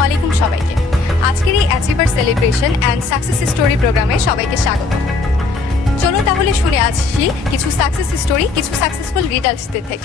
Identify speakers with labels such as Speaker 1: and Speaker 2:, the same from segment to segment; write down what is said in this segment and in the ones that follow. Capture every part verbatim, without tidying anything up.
Speaker 1: আলাইকুম সবাইকে। আজকের এই achiever celebration and success story প্রোগ্রামে সবাইকে স্বাগত। চলুন তাহলে শুনে আসছি কিছু সাকসেস স্টোরি কিছু সাকসেসফুল লিডার্সদের থেকে।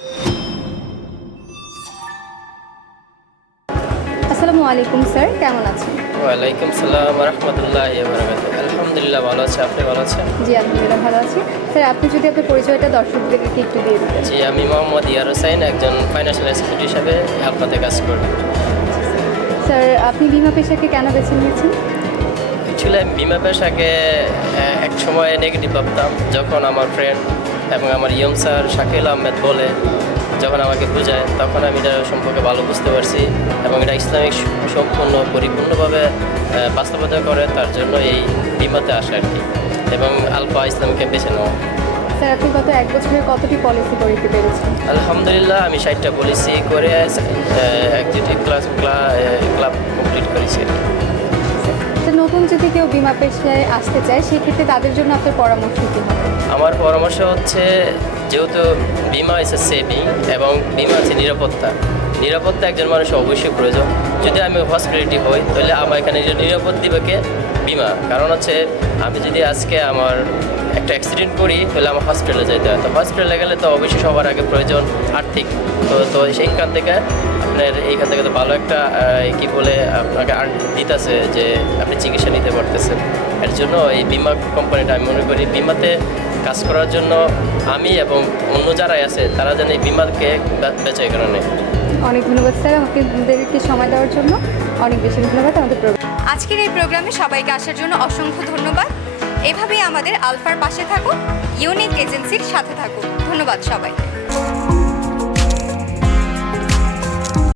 Speaker 1: আসসালামু আলাইকুম স্যার, কেমন আছেন?
Speaker 2: ওয়ালাইকুম সালাম রহমতুল্লাহি ওয়া বারাকাতুহু। আলহামদুলিল্লাহ ভালো আছি, আপনি ভালো আছেন?
Speaker 1: জি আলহামদুলিল্লাহ ভালো আছি। স্যার আপনি যদি আপনার পরিচয়টা দর্শকদেরকে একটু দিয়ে দিতেন।
Speaker 2: জি, আমি মোহাম্মদ ইয়ার হোসাইন, একজন ফাইন্যান্সিয়াল এক্সিকিউটিভ হিসাবে আপনাদের কাজ করি।
Speaker 1: স্যার আপনি বিমা পেশাকে কেন বেছে নিয়েছেন?
Speaker 2: অ্যাকচুয়ালি আমি বিমা পেশাকে আহ, এক সময় নেগেটিভ ভাবতাম, যখন আমার ফ্রেন্ড এবং আমার ইয়ং স্যার শাকিল আহমেদ বলে, যখন আমাকে বোঝায়, তখন আমি এটা সম্পর্কে ভালো বুঝতে পারছি এবং এটা ইসলামিক সম্পূর্ণ পরিপূর্ণভাবে আহ, বাস্তবতা করে, তার জন্য এই বিমাতে আসা আর কি, এবং আলফা ইসলামকে বেছে নেওয়া।
Speaker 1: স্যার আপনি গত এক বছরে কতটি পলিসি করতে পেরেছেন?
Speaker 2: আলহামদুলিল্লাহ আমি ষাটটা পলিসি করে এক্সিকিউটিভ ক্লাস ক্লাব কমপ্লিট করেছি।
Speaker 1: স্যার নতুন যদি কেউ বিমা পেশায় আসতে চায় সেক্ষেত্রে তাদের জন্য আপনার পরামর্শ কী হবে?
Speaker 2: আমার পরামর্শ হচ্ছে, যেহেতু বিমা আছে সেভিং এবং বিমা আছে নিরাপত্তা, নিরাপত্তা একজন মানুষের অবশ্যই প্রয়োজন। যদি আমি হসপিটালিটি হই তাহলে আমার এখানে যে নিরাপদ দিবেকে বিমা, কারণ হচ্ছে আমি যদি আজকে আমার একটা অ্যাক্সিডেন্ট করি তাহলে আমার হসপিটালে যেতে হয়, তো হসপিটালে গেলে তো অবশ্যই সবার আগে প্রয়োজন আর্থিক, তো তো সেইখান থেকে আপনার এইখান থেকে তো ভালো একটা কী বলে আপনাকে আর্ন দিতেছে যে আপনি চিকিৎসা নিতে পারতেছেন। এর জন্য এই বিমা কোম্পানিটা আমি মনে করি বিমাতে কাজ করার জন্য আমি এবং অন্য যারাই আছে তারা যেন এই বিমাকে বেচাই কারণে।
Speaker 1: অনেক ধন্যবাদ স্যার আমাদেরকে সময় দেওয়ার জন্য, অনেক বেশি ধন্যবাদ আমাদের প্রোগ্রাম। আজকের এই প্রোগ্রামে সবাইকে আসার জন্য অসংখ্য ধন্যবাদ। এভাবেই আমাদের আলফার পাশে থাকুন, ইউনিক এজেন্সির সাথে থাকুন। ধন্যবাদ সবাইকে।